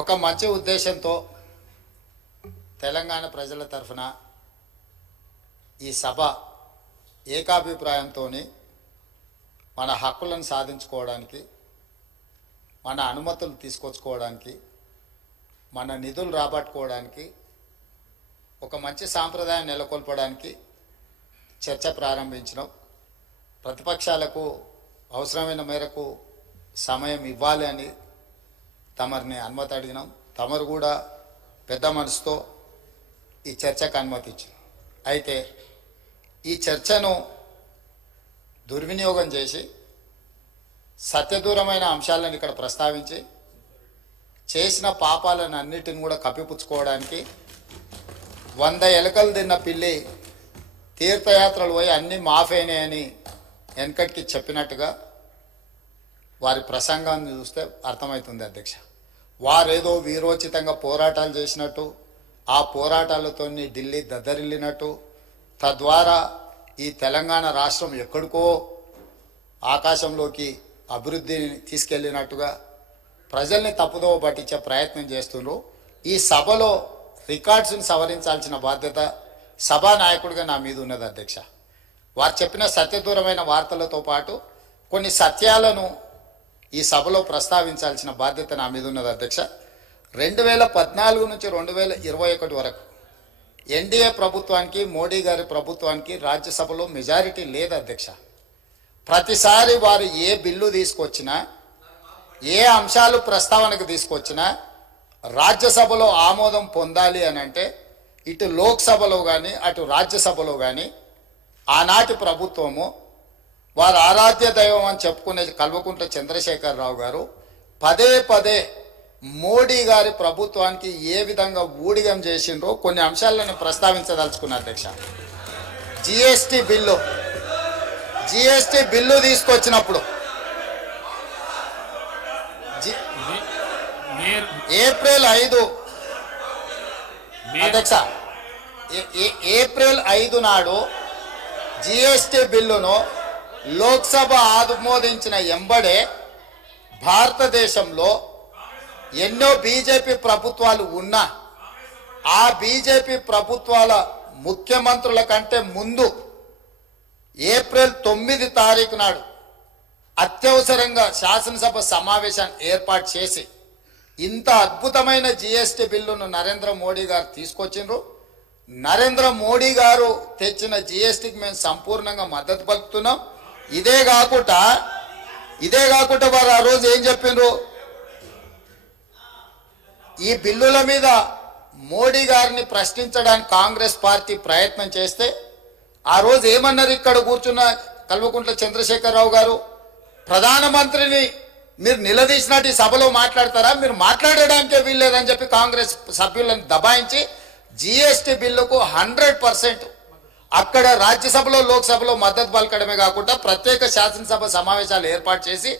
ఒక మంచి ఉద్దేశంతో తెలంగాణ ప్రజల తరఫున ఈ సభ ఏకాభిప్రాయంతో మన హక్కులను సాధించుకోవడానికి, మన అనుమతులు తీసుకొచ్చుకోవడానికి, మన నిధులు రాబట్టుకోవడానికి, ఒక మంచి సాంప్రదాయం నెలకొల్పడానికి చర్చ ప్రారంభించినాం. ప్రతిపక్షాలకు అవసరమైన మేరకు సమయం ఇవ్వాలి అని తమరిని అనుమతి అడిగినాం. తమరు కూడా పెద్ద మనసుతో ఈ చర్చకు అనుమతించారు. అయితే ఈ చర్చను దుర్వినియోగం చేసి సత్యదూరమైన అంశాలను ఇక్కడ ప్రస్తావించి చేసిన పాపాలను అన్నిటిని కూడా కప్పిపుచ్చుకోవడానికి 100 ఎలుకలు తిన్న పిల్లి తీర్థయాత్రలు పోయి అన్నీ మాఫైనాయని వెనకటికి చెప్పినట్టుగా వారి ప్రసంగాన్ని చూస్తే అర్థమవుతుంది అధ్యక్ష. వారేదో వీరోచితంగా పోరాటాలు చేసినట్టు, ఆ పోరాటాలతో ఢిల్లీ దద్దరిల్లినట్టు, తద్వారా ఈ తెలంగాణ రాష్ట్రం ఎక్కడికో ఆకాశంలోకి అభివృద్ధిని తీసుకెళ్ళినట్టుగా ప్రజల్ని తప్పుదోవ పట్టించే ప్రయత్నం చేస్తున్నారు. ఈ సభలో రికార్డ్స్ని సవరించాల్సిన బాధ్యత సభానాయకుడిగా నా మీద ఉన్నది అధ్యక్ష. వారు చెప్పిన సత్యదూరమైన వార్తలతో పాటు కొన్ని సత్యాలను ఈ సభలో ప్రస్తావించాల్సిన బాధ్యత నా మీద ఉన్నది అధ్యక్ష. 2014 నుంచి 2021 వరకు ఎన్డీఏ ప్రభుత్వానికి, మోడీ గారి ప్రభుత్వానికి రాజ్యసభలో మెజారిటీ లేదు అధ్యక్ష. ప్రతిసారి వారు ఏ బిల్లు తీసుకొచ్చినా, ఏ అంశాలు ప్రస్తావనకు తీసుకొచ్చినా రాజ్యసభలో ఆమోదం పొందాలి అని అంటే ఇటు లోక్సభలో కానీ అటు రాజ్యసభలో కానీ ఆనాటి ప్రభుత్వము, వారు ఆరాధ్య దైవం అని చెప్పుకునే కల్వకుంట్ల చంద్రశేఖరరావు గారు పదే పదే మోడీ గారి ప్రభుత్వానికి ఏ విధంగా ఊడిగం చేసిండ్రో కొన్ని అంశాలను ప్రస్తావించదలుచుకున్న అధ్యక్ష. జిఎస్టి బిల్లు తీసుకొచ్చినప్పుడు ఏప్రిల్ 5 అధ్యక్ష, ఏప్రిల్ 5 నాడు జిఎస్టి బిల్లును లోక్సభ ఆమోదించిన ఎంబడే భారతదేశంలో ఎన్నో బీజేపీ ప్రభుత్వాలు ఉన్నా ఆ బీజేపీ ప్రభుత్వాల ముఖ్యమంత్రుల కంటే ముందు ఏప్రిల్ 9 తారీఖు నాడు అత్యవసరంగా శాసనసభ సమావేశాన్ని ఏర్పాటు చేసి ఇంత అద్భుతమైన జిఎస్టి బిల్లును నరేంద్ర మోడీ గారు తీసుకొచ్చిండ్రు. నరేంద్ర మోడీ గారు తెచ్చిన జిఎస్టికి మేము సంపూర్ణంగా మద్దతు పలుకుతున్నాం. ఇదే కాకుండా వారు ఆ రోజు ఏం చెప్పిండ్రు, ఈ బిల్లుల మీద మోడీ గారిని ప్రశ్నించడానికి కాంగ్రెస్ పార్టీ ప్రయత్నం చేస్తే ఆ రోజు ఏమన్నారు ఇక్కడ కూర్చున్న కల్వకుంట్ల చంద్రశేఖరరావు గారు, ప్రధానమంత్రిని మీరు నిలదీసినట్టు ఈ సభలో మాట్లాడతారా, మీరు మాట్లాడడానికే వీల్లేదని చెప్పి కాంగ్రెస్ సభ్యులను దబాయించి జిఎస్టి బిల్లుకు 100% అక్కడ రాజ్యసభలో లోక్సభలో మద్దతు పలకడమే కాకుండా ప్రత్యేక శాసనసభ సమావేశాలు ఏర్పాటు చేసి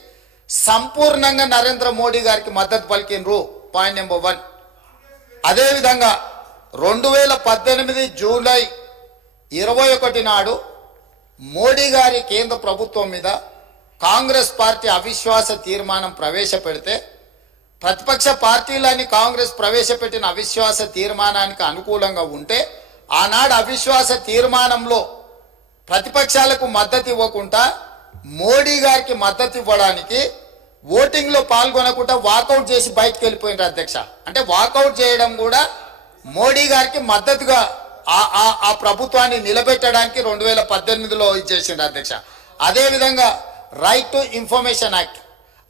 సంపూర్ణంగా నరేంద్ర మోడీ గారికి మద్దతు పలికినరు. Point number 1. అదేవిధంగా 2018 జూలై 21 నాడు మోడీ గారి కేంద్ర ప్రభుత్వం మీద కాంగ్రెస్ పార్టీ అవిశ్వాస తీర్మానం ప్రవేశపెడితే ప్రతిపక్ష పార్టీలని కాంగ్రెస్ ప్రవేశపెట్టిన అవిశ్వాస తీర్మానానికి అనుకూలంగా ఉంటే ఆనాడు అవిశ్వాస తీర్మానంలో ప్రతిపక్షాలకు మద్దతు ఇవ్వకుండా మోడీ గారికి మద్దతు ఇవ్వడానికి ఓటింగ్లో పాల్గొనకుండా వాకౌట్ చేసి బయటకు వెళ్ళిపోయినారు అధ్యక్ష. అంటే వాకౌట్ చేయడం కూడా మోడీ గారికి మద్దతుగా ఆ ప్రభుత్వాన్ని నిలబెట్టడానికి 2018లో ఇచ్చేసిండ్రు అధ్యక్ష. అదేవిధంగా రైట్ టు ఇన్ఫర్మేషన్ యాక్ట్,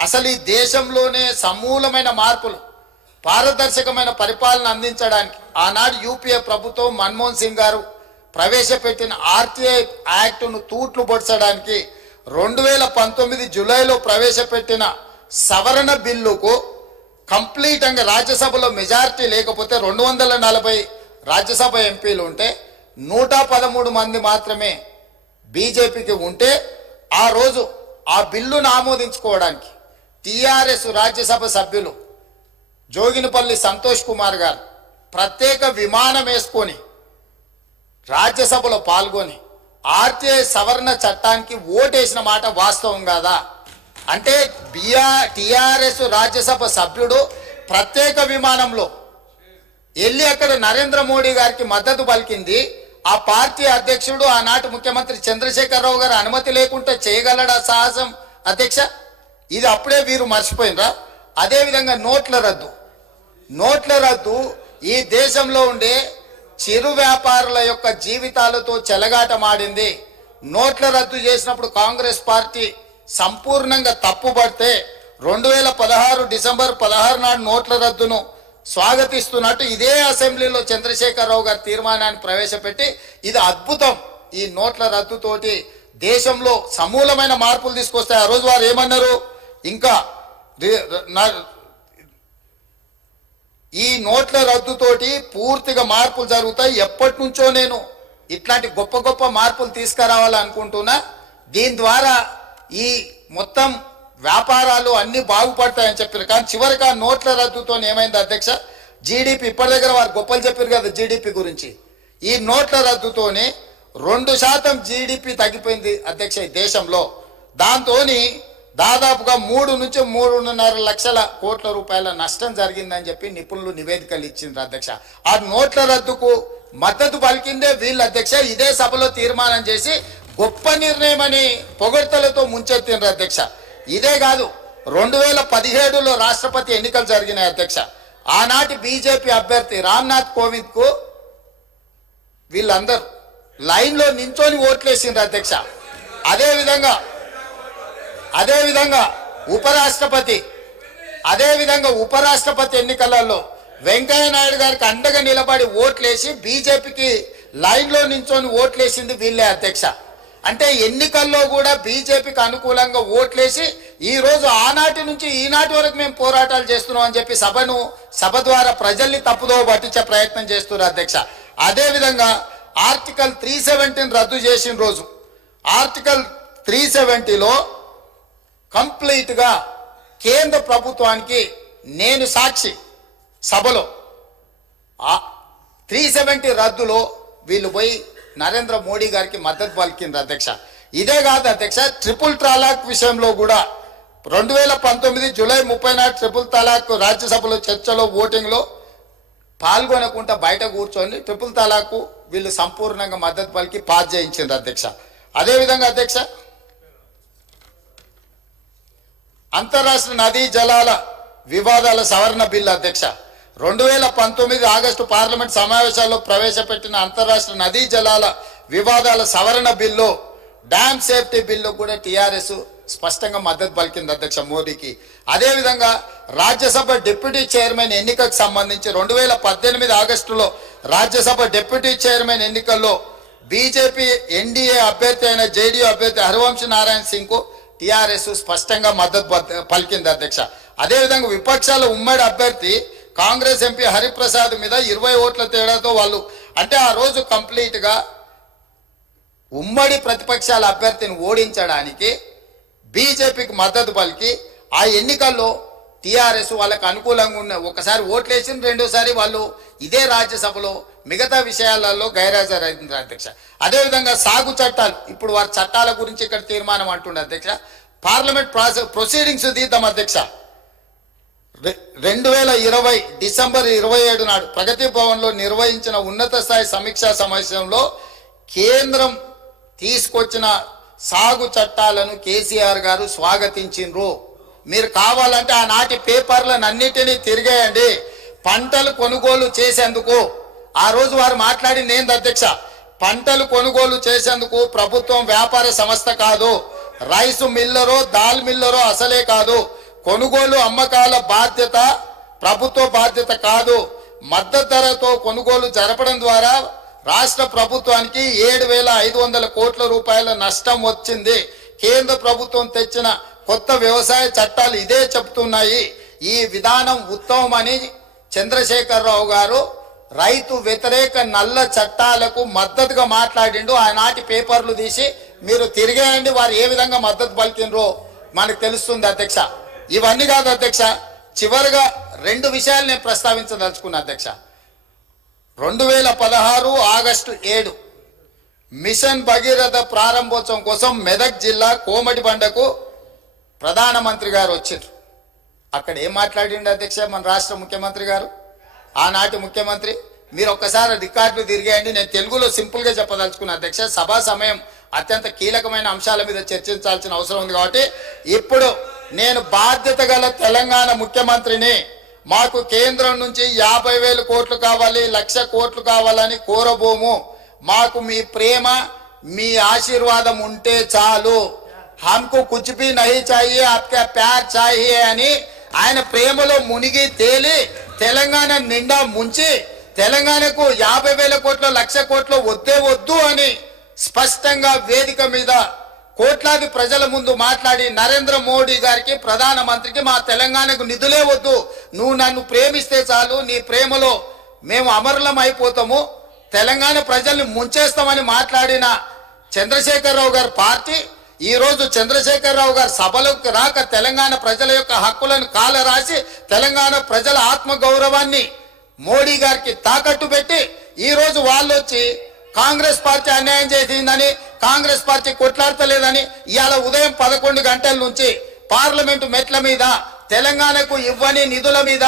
అసలు ఈ దేశంలోనే సమూలమైన మార్పులు, పారదర్శకమైన పరిపాలన అందించడానికి ఆనాడు యూపీఏ ప్రభుత్వం మన్మోహన్ సింగ్ గారు ప్రవేశపెట్టిన ఆర్టీఐ యాక్టును తూట్లు పొడచడానికి 2019 జూలైలో ప్రవేశపెట్టిన సవరణ బిల్లుకు కంప్లీట్గా రాజ్యసభలో మెజారిటీ లేకపోతే 240 రాజ్యసభ ఎంపీలు ఉంటే 113 మంది మాత్రమే బీజేపీకి ఉంటే ఆ రోజు ఆ బిల్లును ఆమోదించుకోవడానికి టీఆర్ఎస్ రాజ్యసభ సభ్యులు జోగినిపల్లి సంతోష్ కుమార్ గారు ప్రత్యేక విమానం వేసుకొని రాజ్యసభలో పాల్గొని ఆర్టీఐ సవరణ చట్టానికి ఓటేసిన మాట వాస్తవం కాదా? అంటే టిఆర్ఎస్ రాజ్యసభ సభ్యుడు ప్రత్యేక విమానంలో వెళ్ళి అక్కడ నరేంద్ర మోడీ గారికి మద్దతు పలికింది. ఆ పార్టీ అధ్యక్షుడు ఆనాటి ముఖ్యమంత్రి చంద్రశేఖరరావు గారు అనుమతి లేకుండా చేయగలడా సాహసం అధ్యక్ష? ఇది అప్పుడే వీరు మర్చిపోయినరా? అదేవిధంగా నోట్ల రద్దు ఈ దేశంలో ఉండే చిరు వ్యాపారుల యొక్క జీవితాలతో చెలగాటమాడింది. నోట్ల రద్దు చేసినప్పుడు కాంగ్రెస్ పార్టీ సంపూర్ణంగా తప్పుపడితే 2016 డిసెంబర్ 16 నాడు నోట్ల రద్దును స్వాగతిస్తున్నట్టు ఇదే అసెంబ్లీలో చంద్రశేఖరరావు గారు తీర్మానాన్ని ప్రవేశపెట్టి ఇది అద్భుతం, ఈ నోట్ల రద్దుతోటి దేశంలో సమూలమైన మార్పులు తీసుకొస్తాయి. ఆ రోజు వారు ఏమన్నారు, ఇంకా ఈ నోట్ల రద్దుతోటి పూర్తిగా మార్పులు జరుగుతాయి, ఎప్పటి నుంచో నేను ఇట్లాంటి గొప్ప గొప్ప మార్పులు తీసుకురావాలనుకుంటున్నా, దీని ద్వారా ఈ మొత్తం వ్యాపారాలు అన్ని బాగుపడతాయని చెప్పారు. కానీ చివరికి ఆ నోట్ల రద్దుతో ఏమైంది అధ్యక్ష? జీడిపి ఇప్పటి దగ్గర వారు గొప్పలు చెప్పారు కదా జీడిపి గురించి. ఈ నోట్ల రద్దుతోనే 2% జీడిపి తగ్గిపోయింది అధ్యక్ష ఈ దేశంలో. దాంతో దాదాపుగా 3 నుంచి 3.5 లక్షల కోట్ల రూపాయల నష్టం జరిగిందని చెప్పి నిపుణులు నివేదికలు ఇచ్చిండ్రు అధ్యక్ష. ఆ నోట్ల రద్దుకు మద్దతు పలికిందే వీళ్ళు అధ్యక్ష. ఇదే సభలో తీర్మానం చేసి గొప్ప నిర్ణయం అని పొగడ్తలతో ముంచెత్తిండ్రు అధ్యక్ష. ఇదే కాదు, 2017లో రాష్ట్రపతి ఎన్నికలు జరిగినాయి అధ్యక్ష. ఆనాటి బీజేపీ అభ్యర్థి రామ్నాథ్ కోవింద్ కు వీళ్ళందరూ లైన్లో నించొని ఓట్లేసిండ్రు అధ్యక్ష. అదేవిధంగా ఉపరాష్ట్రపతి ఎన్నికలలో వెంకయ్య నాయుడు గారికి అండగా నిలబడి ఓట్లేసి బీజేపీకి లైన్లో నించొని ఓట్లేసింది వీళ్ళే అధ్యక్ష. అంటే ఎన్నికల్లో కూడా బీజేపీకి అనుకూలంగా ఓట్లేసి ఈ రోజు ఆనాటి నుంచి ఈనాటి వరకు మేము పోరాటాలు చేస్తున్నాం అని చెప్పి సభ ద్వారా ప్రజల్ని తప్పుదోవ పట్టించే ప్రయత్నం చేస్తున్నారు అధ్యక్ష. అదేవిధంగా ఆర్టికల్ 370 రద్దు చేసిన రోజు ఆర్టికల్ 370లో కంప్లీట్ గా కేంద్ర ప్రభుత్వానికి నేను సాక్షి సభలో 370 రద్దులో వీళ్ళు పోయి నరేంద్ర మోడీ గారికి మద్దతు పలికింది అధ్యక్ష. ఇదే కాదు అధ్యక్ష, ట్రిపుల్ తలాక్ విషయంలో కూడా 2019 జూలై 30 నాడు ట్రిపుల్ తలాక్ రాజ్యసభలో చర్చలో ఓటింగ్లో పాల్గొనకుండా బయట కూర్చొని ట్రిపుల్ తలాక్ వీళ్ళు సంపూర్ణంగా మద్దతు పలికి పాస్ చేయించింది అధ్యక్ష. అదేవిధంగా అధ్యక్ష, అంతర్రాష్ట్ర నదీ జలాల వివాదాల సవరణ బిల్లు అధ్యక్ష 2019 ఆగస్టు పార్లమెంట్ సమావేశాల్లో ప్రవేశపెట్టిన అంతర్రాష్ట్ర నదీ జలాల వివాదాల సవరణ బిల్లు, డ్యామ్ సేఫ్టీ బిల్లు కూడా టీఆర్ఎస్ స్పష్టంగా మద్దతు పలికింది అధ్యక్ష మోడీకి. అదేవిధంగా రాజ్యసభ డిప్యూటీ చైర్మన్ ఎన్నికకు సంబంధించి 2018 ఆగస్టులో రాజ్యసభ డిప్యూటీ చైర్మన్ ఎన్నికల్లో బీజేపీ ఎన్డీఏ అభ్యర్థి అయిన జేడీయూ అభ్యర్థి హరివంశ్ నారాయణ సింగ్ కు టీఆర్ఎస్ స్పష్టంగా మద్దతు పలికింది అధ్యక్ష. అదేవిధంగా విపక్షాల ఉమ్మడి అభ్యర్థి కాంగ్రెస్ ఎంపీ హరిప్రసాద్ మీద 20 ఓట్ల తేడాతో వాళ్ళు అంటే ఆ రోజు కంప్లీట్ గా ఉమ్మడి ప్రతిపక్షాల అభ్యర్థిని ఓడించడానికి బీజేపీకి మద్దతు పలికి ఆ ఎన్నికల్లో టీఆర్ఎస్ వాళ్ళకి అనుకూలంగా ఉన్న ఒకసారి ఓట్లేసిన రెండోసారి వాళ్ళు ఇదే రాజ్యసభలో మిగతా విషయాలలో గైర్హాజరైంది అధ్యక్ష. అదేవిధంగా సాగు చట్టాలు, ఇప్పుడు వారి చట్టాల గురించి ఇక్కడ తీర్మానం అంటుండే అధ్యక్ష. పార్లమెంట్ ప్రొసీడింగ్స్ తీద్దాం అధ్యక్ష. 2020 డిసెంబర్ 27 నాడు ప్రగతి భవన్లో నిర్వహించిన ఉన్నత స్థాయి సమీక్షా సమావేశంలో కేంద్రం తీసుకొచ్చిన సాగు చట్టాలను కేసీఆర్ గారు స్వాగతించిండ్రు. మీరు కావాలంటే ఆనాటి పేపర్లను అన్నిటినీ తిరిగేయండి. పంటలు కొనుగోలు చేసేందుకు ఆ రోజు వారు మాట్లాడింది ఏంది అధ్యక్ష? పంటలు కొనుగోలు చేసేందుకు ప్రభుత్వం వ్యాపార సంస్థ కాదు, రైసు మిల్లరో దాల్ మిల్లరో అసలే కాదు, కొనుగోలు అమ్మకాల బాధ్యత ప్రభుత్వ బాధ్యత కాదు. మద్దతు ధరతో కొనుగోలు జరపడం ద్వారా రాష్ట్ర ప్రభుత్వానికి 7,500 కోట్ల రూపాయల నష్టం వచ్చింది. కేంద్ర ప్రభుత్వం తెచ్చిన కొత్త వ్యవసాయ చట్టాలు ఇదే చెప్తున్నాయి. ఈ విధానం ఉత్తమమని చంద్రశేఖరరావు గారు రైతు వ్యతిరేక నల్ల చట్టాలకు మద్దతుగా మాట్లాడిండు. ఆనాటి పేపర్లు తీసి మీరు తిరిగేయండి, వారు ఏ విధంగా మద్దతు పలికినరో మనకు తెలుస్తుంది అధ్యక్ష. ఇవన్నీ కాదు అధ్యక్ష, చివరిగా 2 విషయాలు నేను ప్రస్తావించదలుచుకున్నా అధ్యక్ష. 2016 ఆగస్టు 7 మిషన్ భగీరథ ప్రారంభోత్సవం కోసం మెదక్ జిల్లా కోమటిబండకు ప్రధానమంత్రి గారు వచ్చారు. అక్కడ ఏం మాట్లాడిండు అధ్యక్ష మన రాష్ట్ర ముఖ్యమంత్రి గారు, ఆనాటి ముఖ్యమంత్రి? మీరు ఒక్కసారి రికార్డులు తిరిగేయండి. నేను తెలుగులో సింపుల్గా చెప్పదలుచుకున్నా అధ్యక్ష. సభా సమయం అత్యంత కీలకమైన అంశాల మీద చర్చించాల్సిన అవసరం ఉంది కాబట్టి ఇప్పుడు నేను బాధ్యత గల తెలంగాణ ముఖ్యమంత్రిని. మాకు కేంద్రం నుంచి 50,000 కోట్లు కావాలి, 1,00,000 కోట్లు కావాలని కోరబోము. మాకు మీ ప్రేమ, మీ ఆశీర్వాదం ఉంటే చాలు. హమ్కు కుచ్ భీ నహీ చాహియే, ఆప్కా ప్యార్ చాహియే అని ఆయన ప్రేమలో మునిగి తేలి తెలంగాణ నిండా ముంచి తెలంగాణకు 50,000 కోట్లు, 1,00,000 కోట్లు వద్దే వద్దు అని స్పష్టంగా వేదిక మీద కోట్లాది ప్రజల ముందు మాట్లాడి నరేంద్ర మోడీ గారికి, ప్రధానమంత్రికి మా తెలంగాణకు నిధులే వద్దు, నువ్వు నన్ను ప్రేమిస్తే చాలు, నీ ప్రేమలో మేము అమరులం అయిపోతాము, తెలంగాణ ప్రజల్ని ముంచేస్తామని మాట్లాడిన చంద్రశేఖరరావు గారి పార్టీ ఈరోజు చంద్రశేఖరరావు గారు సభలోకి రాక తెలంగాణ ప్రజల యొక్క హక్కులను కాలరాసి తెలంగాణ ప్రజల ఆత్మగౌరవాన్ని మోడీ గారికి తాకట్టు పెట్టి ఈరోజు వాళ్ళు వచ్చి కాంగ్రెస్ పార్టీ అన్యాయం చేసిందని, కాంగ్రెస్ పార్టీ కొట్లాడతలేదని ఇవాళ ఉదయం 11 గంటల నుంచి పార్లమెంటు మెట్ల మీద తెలంగాణకు ఇవ్వని నిధుల మీద,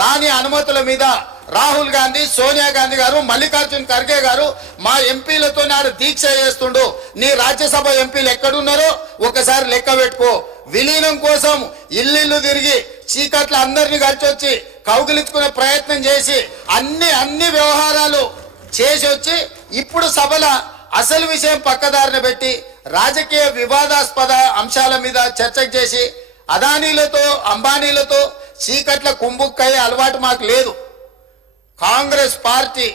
రాని అనుమతుల మీద రాహుల్ గాంధీ, సోనియా గాంధీ గారు, మల్లికార్జున్ ఖర్గే గారు మా ఎంపీలతో నాడు దీక్ష చేస్తుండు. నీ రాజ్యసభ ఎంపీలు ఎక్కడున్నారో ఒకసారి లెక్క పెట్టుకో. విలీనం కోసం ఇల్లు తిరిగి చీకట్ల అందరినీ కలిసి వచ్చి కౌగిలించుకునే ప్రయత్నం చేసి అన్ని వ్యవహారాలు చేసి వచ్చి ఇప్పుడు సభల అసలు విషయం పక్కదారిన పెట్టి రాజకీయ వివాదాస్పద అంశాల మీద చర్చకు చేసి అదానీలతో, అంబానీలతో చీకట్ల కుంభుక్కయ్యే అలవాటు మాకు లేదు. కాంగ్రెస్ పార్టీ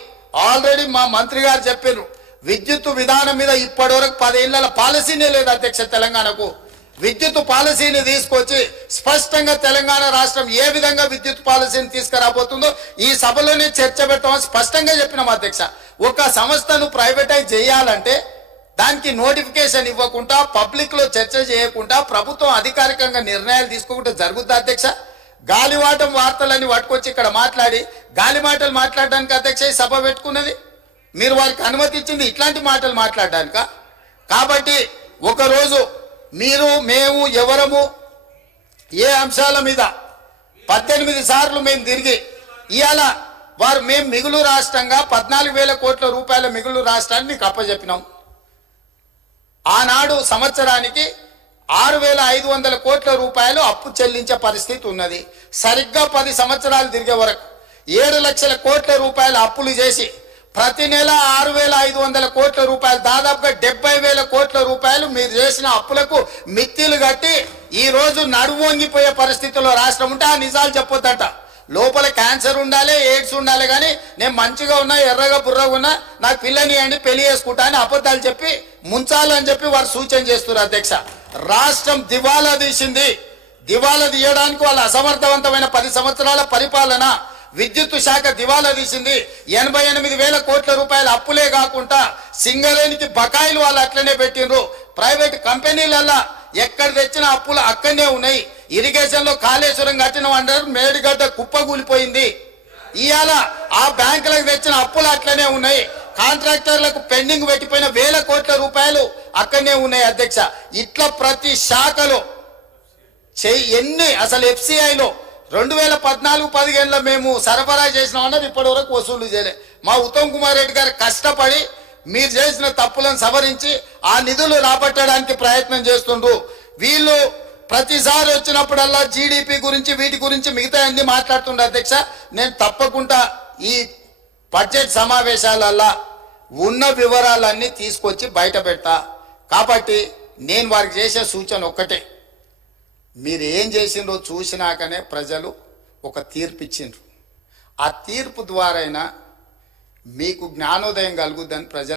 ఆల్రెడీ మా మంత్రి గారు చెప్పారు, విద్యుత్ విధానం మీద ఇప్పటి వరకు 10 ఏళ్ల పాలసీనే లేదు అధ్యక్ష. తెలంగాణకు విద్యుత్ పాలసీని తీసుకొచ్చి స్పష్టంగా తెలంగాణ రాష్ట్రం ఏ విధంగా విద్యుత్ పాలసీని తీసుకురాబోతుందో ఈ సభలోనే చర్చ పెట్టమని స్పష్టంగా చెప్పినాం అధ్యక్ష. ఒక సంస్థను ప్రైవేటైజ్ చేయాలంటే దానికి నోటిఫికేషన్ ఇవ్వకుండా, పబ్లిక్ లో చర్చ చేయకుండా, ప్రభుత్వం అధికారికంగా నిర్ణయాలు తీసుకోకుండా జరుగుతుంది అధ్యక్ష. గాలివాటం వార్తలని పట్టుకొచ్చి ఇక్కడ మాట్లాడి గాలి మాటలు మాట్లాడడానికి అధ్యక్ష ఈ సభ పెట్టుకున్నది. మీరు వారికి అనుమతి ఇచ్చింది ఇట్లాంటి మాటలు మాట్లాడడానిక? కాబట్టి ఒకరోజు మీరు, మేము, ఎవరము ఏ అంశాల మీద 18 సార్లు మేము తిరిగి ఇవాళ వారు మేము మిగులు రాష్ట్రంగా 14,000 కోట్ల రూపాయల మిగులు రాష్ట్రాన్ని మీకు అప్పచెప్పినాం. ఆనాడు సంవత్సరానికి 6,500 కోట్ల రూపాయలు అప్పు చెల్లించే పరిస్థితి ఉన్నది. సరిగ్గా 10 సంవత్సరాలు తిరిగే వరకు 7 లక్షల కోట్ల రూపాయలు అప్పులు చేసి ప్రతి నెల 6,500 కోట్ల రూపాయలు, దాదాపుగా 70,000 కోట్ల రూపాయలు మీరు చేసిన అప్పులకు మిత్తిలు కట్టి ఈ రోజు నడుమొంగిపోయే పరిస్థితుల్లో రాష్ట్రం ఉంటే ఆ నిజాలు చెప్పొద్దట. లోపల క్యాన్సర్ ఉండాలి, ఎయిడ్స్ ఉండాలి, కానీ నేను మంచిగా ఉన్నా, ఎర్రగా బుర్రగా ఉన్నా, నాకు పిల్లనియండి, పెళ్లి చేసుకుంటా అని అబద్ధాలు చెప్పి ముంచాలని చెప్పి వారు సూచన చేస్తున్నారు అధ్యక్ష. రాష్ట్రం దివాలా తీసింది. దివాలా తీయడానికి వాళ్ళ అసమర్థవంతమైన 10 సంవత్సరాల పరిపాలన, విద్యుత్ శాఖ దివాలా తీసింది. 88,000 కోట్ల రూపాయల అప్పులే కాకుండా సింగరేణికి బకాయిలు వాళ్ళు అట్లనే పెట్టిండ్రు. ప్రైవేట్ కంపెనీలల్లా ఎక్కడ తెచ్చిన అప్పులు అక్కడనే ఉన్నాయి. ఇరిగేషన్ లో కాళేశ్వరం కట్టిన అంటారు, మేడిగడ్డ కుప్పగూలిపోయింది. ఇవాళ ఆ బ్యాంకులకు తెచ్చిన అప్పులు అట్లనే ఉన్నాయి. కాంట్రాక్టర్లకు పెండింగ్ పెట్టిపోయిన 1,000 కోట్ల రూపాయలు అక్కడనే ఉన్నాయి అధ్యక్ష. ఇట్లా ప్రతి శాఖలో ఎన్ని అసలు FCIలో 2014-15లో మేము సరఫరా చేసినాం అన్నది ఇప్పటి వరకు వసూలు చేయలే. మా ఉత్తమ్ కుమార్ రెడ్డి గారు కష్టపడి మీరు చేసిన తప్పులను సవరించి ఆ నిధులు రాబట్టడానికి ప్రయత్నం చేస్తుండ్రు. వీళ్ళు ప్రతిసారి వచ్చినప్పుడల్లా GDP గురించి, వీటి గురించి మిగతా అన్ని మాట్లాడుతుండ్రు అధ్యక్ష. నేను తప్పకుండా ఈ బడ్జెట్ సమావేశాలల్లా ఉన్న వివరాలన్నీ తీసుకొచ్చి బయట పెడతా. కాబట్టి నేను వారికి చేసే సూచన ఒక్కటే, మీరు ఏం చేసిండ్రో చూసినాకనే ప్రజలు ఒక తీర్పు ఇచ్చిండ్రు. ఆ తీర్పు ద్వారా మీకు జ్ఞానోదయం కలుగుద్దని ప్రజలు